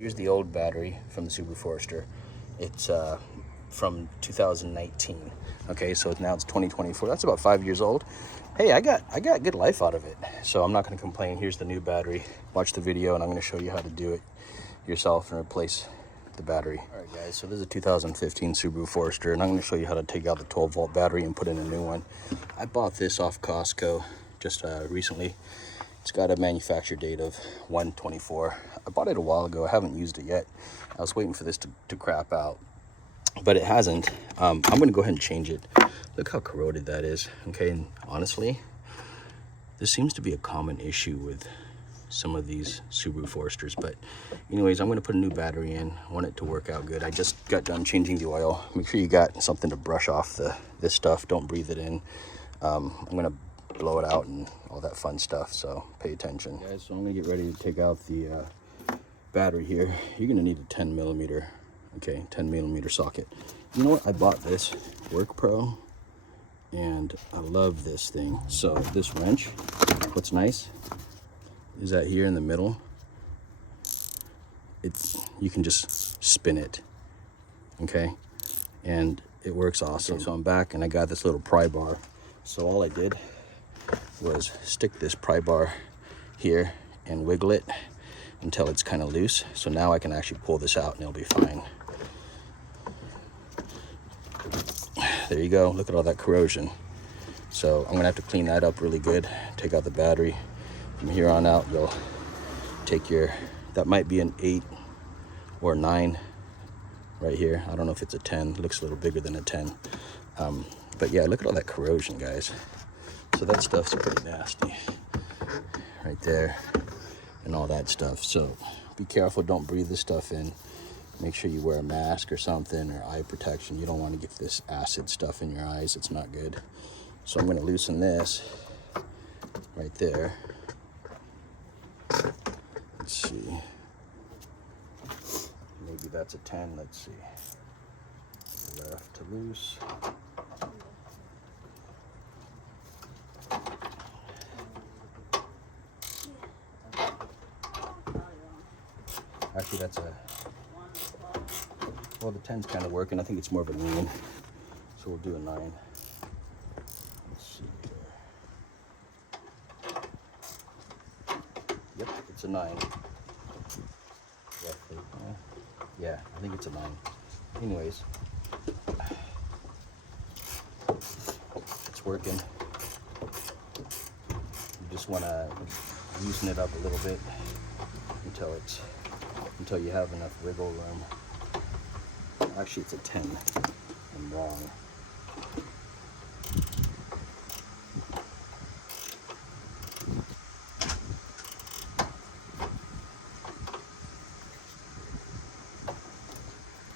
Here's the old battery from the Subaru Forester. It's from 2019. Okay, so now it's 2024. That's about 5 years old. Hey, I got good life out of it, so I'm not going to complain. Here's the new battery. Watch the video, and I'm going to show you how to do it yourself and replace the battery. All right, guys. So this is a 2015 Subaru Forester, and I'm going to show you how to take out the 12-volt battery and put in a new one. I bought this off Costco just recently. It's got a manufacture date of 1/24. I bought it a while ago. I haven't used it yet. I was waiting for this to crap out, but it hasn't. I'm going to go ahead and change it. Look how corroded that is. Okay, and honestly, this seems to be a common issue with some of these Subaru Foresters. But anyways, I'm going to put a new battery in. I want it to work out good. I just got done changing the oil. Make sure you got something to brush off this stuff. Don't breathe it in. I'm going to blow it out and all that fun stuff, so pay attention, guys. So I'm gonna get ready to take out the battery here. You're gonna need a 10 millimeter socket. You know what, I bought this Work Pro and I love this thing. So this wrench, what's nice is that here in the middle, you can just spin it, okay, and it works awesome. Okay, so I'm back and I got this little pry bar. So all I did was stick this pry bar here and wiggle it until it's kind of loose. So now I can actually pull this out and it'll be fine. There you go. Look at all that corrosion. So I'm gonna have to clean that up really good, take out the battery. From here on out, you'll take that might be an 8 or 9 right here. I don't know if it's a 10. It looks a little bigger than a 10. But yeah, look at all that corrosion, guys. So that stuff's pretty nasty right there and all that stuff. So be careful, don't breathe this stuff in. Make sure you wear a mask or something, or eye protection. You don't want to get this acid stuff in your eyes. It's not good. So I'm going to loosen this right there. Let's see. Maybe that's a 10. Let's see. Left to loose. Actually, that's well, the 10's kind of working. I think it's more of a lean, so we'll do a 9. Let's see there. Yep, it's a 9. Roughly. Yeah, I think it's a 9. Anyways, it's working. You just want to loosen it up a little bit until you have enough wiggle room. Actually, it's a 10. I'm wrong.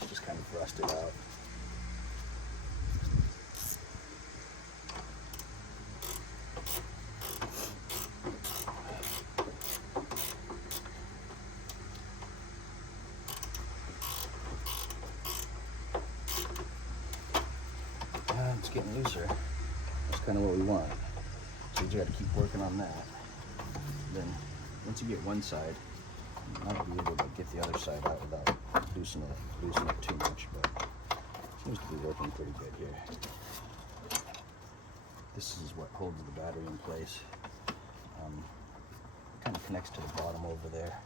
It's just kind of rusted out. It's getting looser. That's kind of what we want. So you just got to keep working on that. Then once you get one side, you might be able to get the other side out without loosening it too much, but it seems to be working pretty good here. This is what holds the battery in place. Kind of connects to the bottom over there.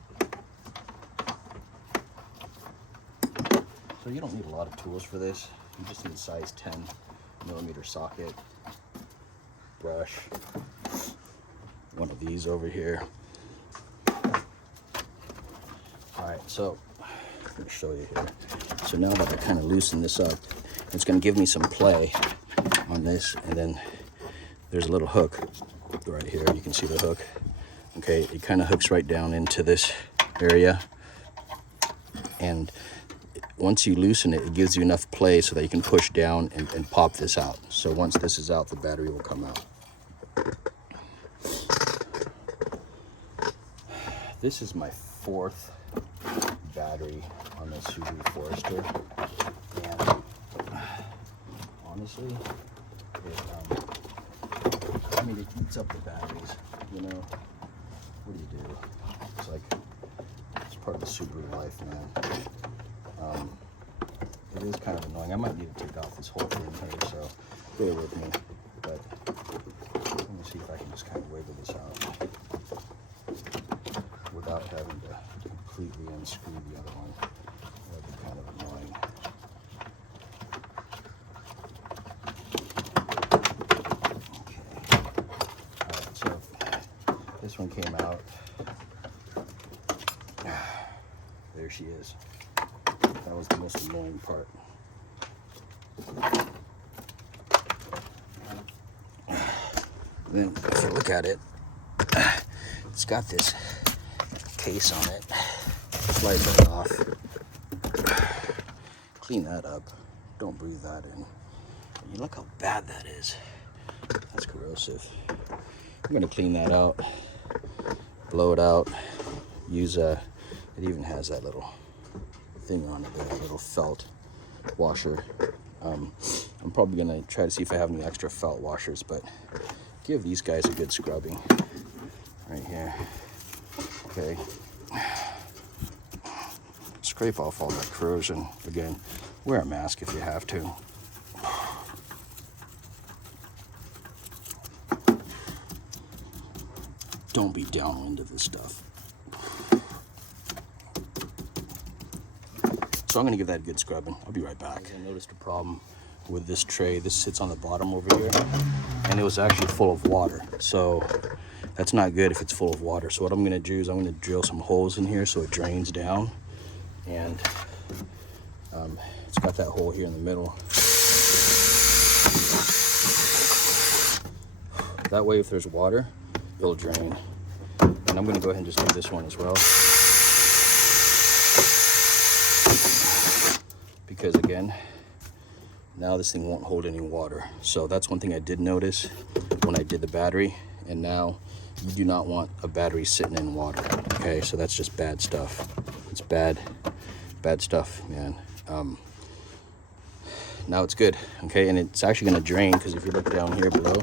So you don't need a lot of tools for this. You just need a size 10 millimeter socket, brush, one of these over here. All right, so let me show you here. So now that I kind of loosen this up, it's going to give me some play on this, and then there's a little hook right here. You can see the hook. Okay, it kind of hooks right down into this area, and once you loosen it, it gives you enough play so that you can push down and pop this out. So once this is out, the battery will come out. This is my 4th battery on the Subie Forester, and honestly, it heats up the batteries. You know, what do? It's part of the Subaru life, man. It is kind of annoying. I might need to take off this whole thing here, so bear with me. But let me see if I can just kind of wiggle this out without having to completely unscrew the other one. That'd be kind of annoying. Okay. Alright, so this one came out. There she is. That was the most annoying part. Then if you look at it, it's got this case on it. Slides right off. Clean that up. Don't breathe that in. You look how bad that is. That's corrosive. I'm gonna clean that out, blow it out, use it even has that little thing on it there, a little felt washer. I'm probably gonna try to see if I have any extra felt washers, but give these guys a good scrubbing right here. Okay, scrape off all that corrosion. Again, wear a mask if you have to. Don't be downwind of this stuff. So I'm gonna give that a good scrubbing. I'll be right back. I noticed a problem with this tray. This sits on the bottom over here, and it was actually full of water. So that's not good if it's full of water. So what I'm gonna do is I'm gonna drill some holes in here so it drains down. And it's got that hole here in the middle. That way if there's water, it'll drain. And I'm gonna go ahead and just do this one as well. Because again, now this thing won't hold any water. So that's one thing I did notice when I did the battery. And now you do not want a battery sitting in water. Okay, so that's just bad stuff. It's bad stuff, man. Now it's good, okay? And it's actually gonna drain, because if you look down here below,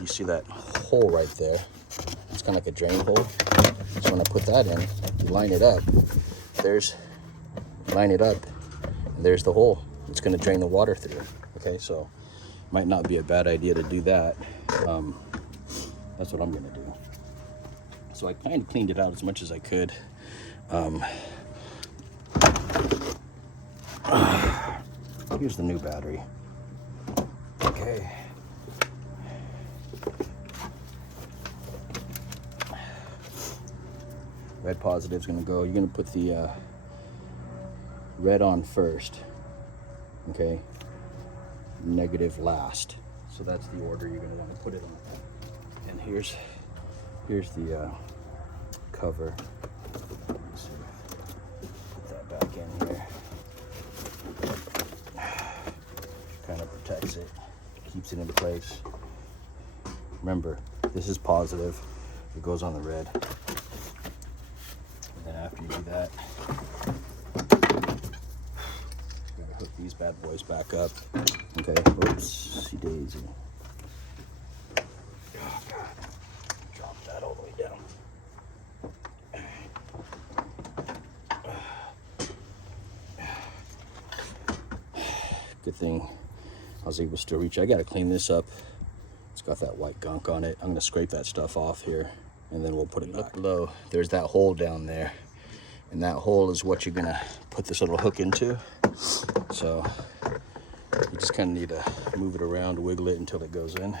you see that hole right there. It's kind of like a drain hole. So when I put that in, you line it up, and there's the hole. It's going to drain the water through. Okay, so might not be a bad idea to do that. That's what I'm going to do. So I kind of cleaned it out as much as I could. Here's the new battery. Okay. Red positive is going to go. You're going to put the red on first, okay? Negative last. So that's the order you're going to want to put it on. And here's the cover. Let's see. Put that back in here. Kind of protects it, keeps it in place. Remember, this is positive. It goes on the red. And after you do that, you're gonna hook these bad boys back up. Okay, oopsie daisy. Oh God, drop that all the way down. Good thing I was able to still reach. I gotta clean this up. It's got that white gunk on it. I'm gonna scrape that stuff off here, and then we'll put it back. Look below, there's that hole down there, and that hole is what you're gonna put this little hook into. So you just kind of need to move it around, wiggle it until it goes in.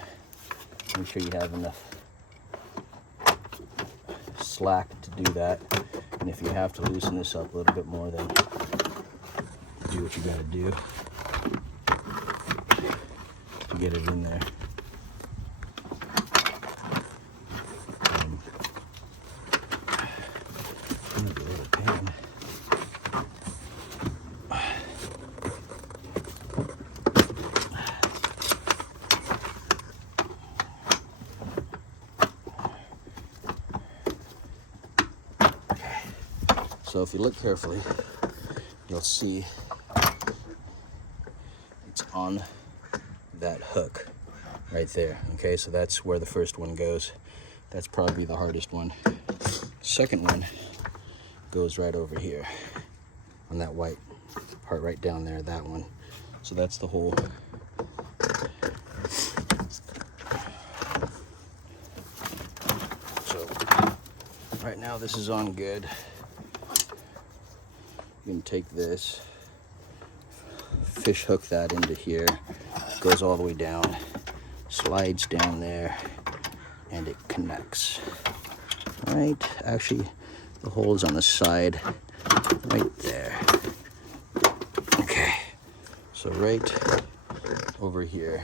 Make sure you have enough slack to do that, and if you have to loosen this up a little bit more, then do what you gotta do to get it in there. So if you look carefully, you'll see it's on that hook right there. Okay, so that's where the first one goes. That's probably the hardest one. Second one goes right over here on that white part right down there, that one. So that's the hole. So right now this is on good. You can take this, fish hook that into here, goes all the way down, slides down there, and it connects. Right, actually the hole is on the side, right there. Okay, so right over here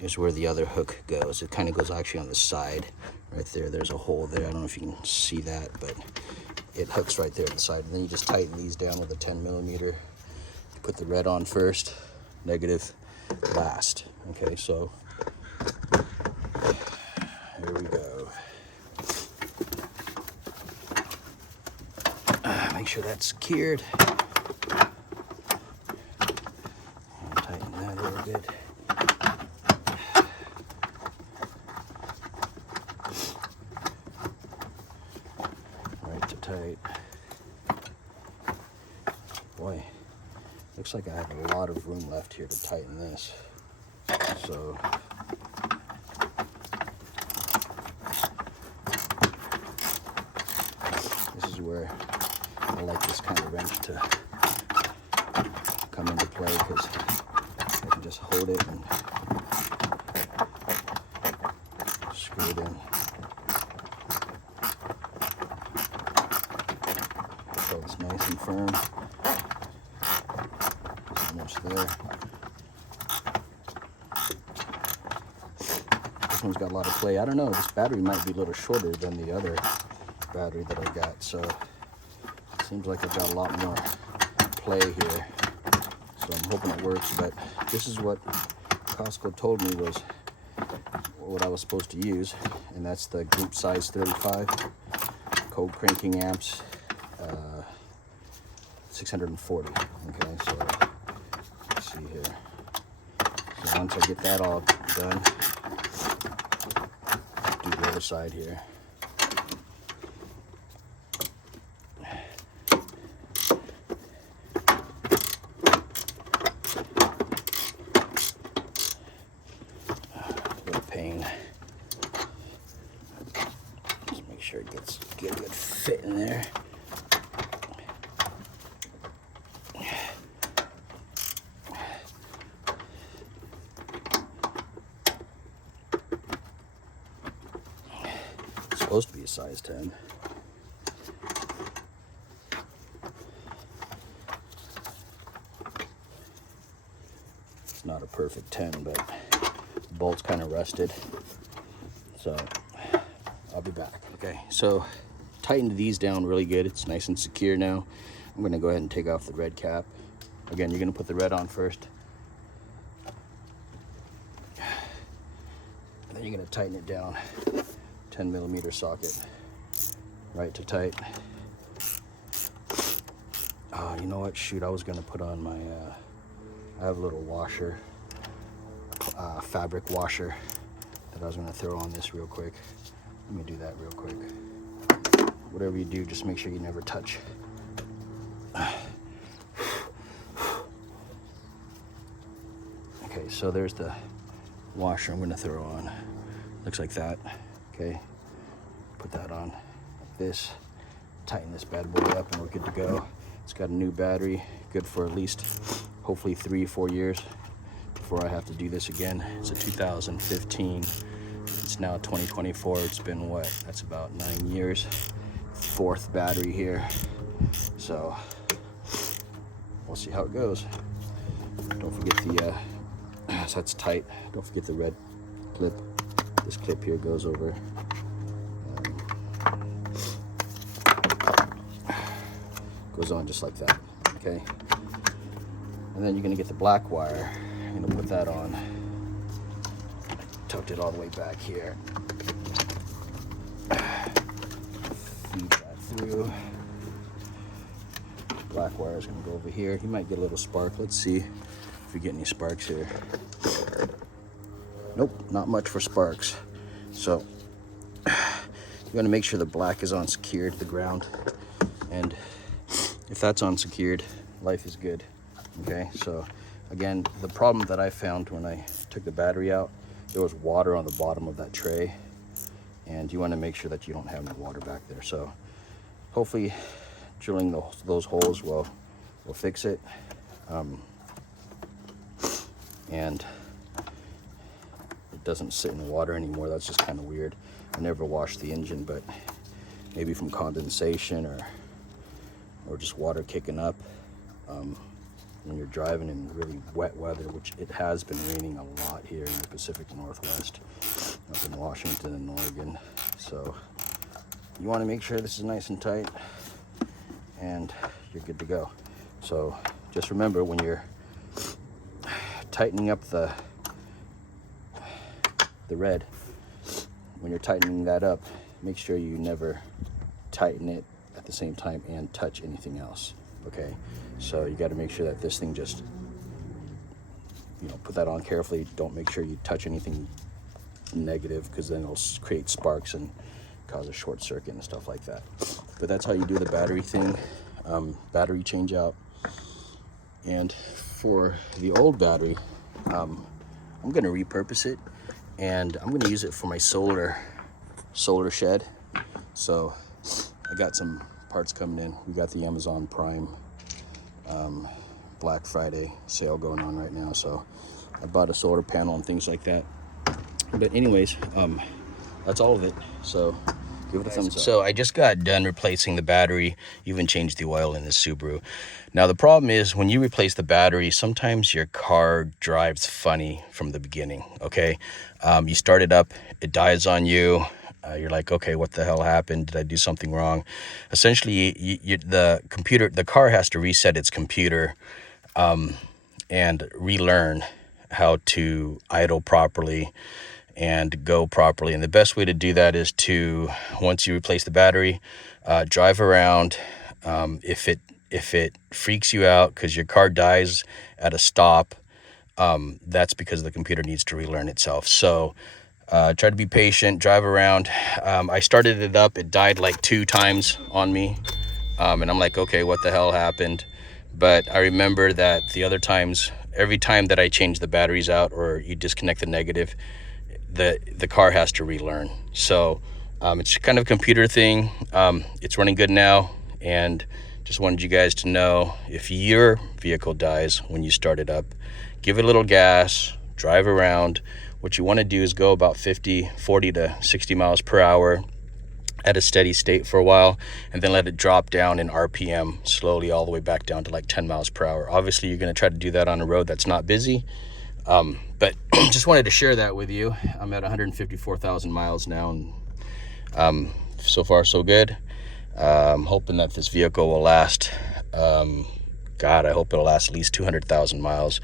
is where the other hook goes. It kind of goes actually on the side, right there. There's a hole there. I don't know if you can see that, but it hooks right there at the side. And then you just tighten these down with a 10mm. Put the red on first, negative last. Okay, so here we go. Make sure that's secured. And tighten that a little bit. Right to tight. Boy, looks like I have a lot of room left here to tighten this. So this is where I like this kind of wrench to come into play, because I can just hold it and screw it in. So it's nice and firm. Just almost there. This one's got a lot of play. I don't know, this battery might be a little shorter than the other battery that I got, so it seems like I've got a lot more play here. So I'm hoping it works, but this is what Costco told me was what I was supposed to use, and that's the group size 35 code cranking amps, 640. Okay, so let's see here. So once I get that all done, do the other side here. Pain. Just make sure it gets a good fit in there. It's supposed to be a size 10. It's not a perfect 10, but the bolt's kind of rusted, so I'll be back. Okay, so tightened these down really good. It's nice and secure now. I'm going to go ahead and take off the red cap. Again, you're going to put the red on first, and then you're going to tighten it down. 10mm socket, right to tight. Oh, you know what? Shoot, I was going to put on my I have a little washer, fabric washer that I was going to throw on this real quick. Let me do that real quick. Whatever you do, just make sure you never touch. Okay, so there's the washer I'm going to throw on. Looks like that. Okay, put that on like this. Tighten this bad boy up and we're good to go. It's got a new battery, good for at least hopefully 3-4 years before I have to do this again. It's a 2015. It's now 2024. It's been what? That's about 9 years. 4th battery here. So we'll see how it goes. Don't forget the so that's tight. Don't forget the red clip. This clip here goes over. Goes on just like that. Okay. And then you're gonna get the black wire. You're gonna put that on. I tucked it all the way back here. Feed that through. Black wire is gonna go over here. You might get a little spark. Let's see if we get any sparks here. Nope, not much for sparks. So you want to make sure the black is on secure to the ground, And if that's unsecured, life is good. Okay, so again, the problem that I found when I took the battery out, there was water on the bottom of that tray, and you want to make sure that you don't have any water back there. So hopefully drilling those holes will fix it. And it doesn't sit in the water anymore. That's just kind of weird. I never washed the engine, but maybe from condensation or just water kicking up when you're driving in really wet weather, which it has been raining a lot here in the Pacific Northwest, up in Washington and Oregon. So you want to make sure this is nice and tight, and you're good to go. So just remember, when you're tightening up the red, when you're tightening that up, make sure you never tighten it at the same time and touch anything else. Okay, so you got to make sure that this thing just, put that on carefully. Don't make sure you touch anything negative, because then it'll create sparks and cause a short circuit and stuff like that. But that's how you do the battery thing, battery change out. And for the old battery, I'm going to repurpose it, and I'm going to use it for my solar shed. So I got some parts coming in. We got the Amazon Prime Black Friday sale going on right now, so I bought a solar panel and things like that. But anyways, that's all of it. So give it a thumbs up. So I just got done replacing the battery, even changed the oil in the Subaru. Now the problem is, when you replace the battery, sometimes your car drives funny from the beginning. Okay, you start it up, it dies on you. You're like, okay, what the hell happened? Did I do something wrong? Essentially, the car has to reset its computer and relearn how to idle properly and go properly. And the best way to do that is to, once you replace the battery, drive around. If it freaks you out because your car dies at a stop, that's because the computer needs to relearn itself. So try to be patient, drive around. I started it up, it died like 2 times on me, and I'm like, okay, what the hell happened? But I remember that the other times, every time that I change the batteries out or you disconnect the negative, the car has to relearn. So it's kind of a computer thing. It's running good now, and just wanted you guys to know, if your vehicle dies when you start it up, give it a little gas, drive around. What you want to do is go about 40 to 60 miles per hour at a steady state for a while, and then let it drop down in RPM slowly all the way back down to like 10 miles per hour. Obviously, you're going to try to do that on a road that's not busy. But just wanted to share that with you. I'm at 154,000 miles now, and so far so good. I'm hoping that this vehicle will last, I hope it'll last at least 200,000 miles.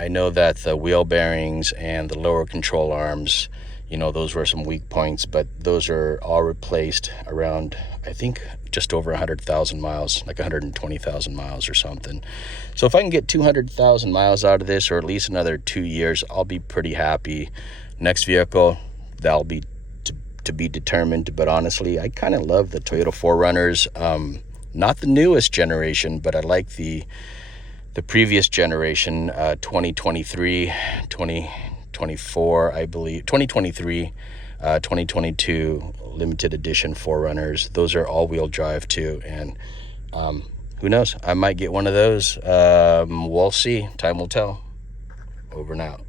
I know that the wheel bearings and the lower control arms, those were some weak points, but those are all replaced around, I think, just over 100,000 miles, like 120,000 miles or something. So if I can get 200,000 miles out of this, or at least another 2 years, I'll be pretty happy. Next vehicle, that'll be to be determined. But honestly, I kind of love the Toyota 4Runners. Not the newest generation, but I like the previous generation, 2023, 2024, I believe, 2023, 2022 limited edition 4Runners. Those are all-wheel drive too, and who knows, I might get one of those. We'll see. Time will tell. Over and out.